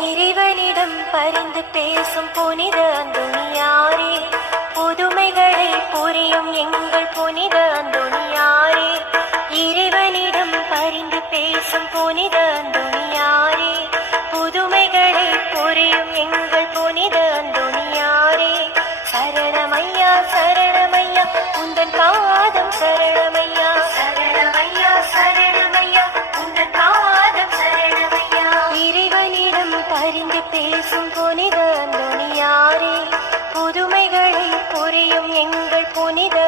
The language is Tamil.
இறைவனிடம் பரிந்து பேசும் புனித அந்தோணியாரே புதுமைகளை புரியும் எங்கள் புனித அந்தோணியாரே பேசும் புனித துணியாரே புதுமைகளை புரியும் எங்கள் புனித துணியாரே சரணமையா சரணமையா உந்தன் பாதம் சரணமையா சரணமையா சரணமையா உந்தன் பாதம் சரணமையா இறைவனிடம் பரிந்து பேசும் புனித துணியாரே புதுமைகளை புரியும் எங்கள் புனித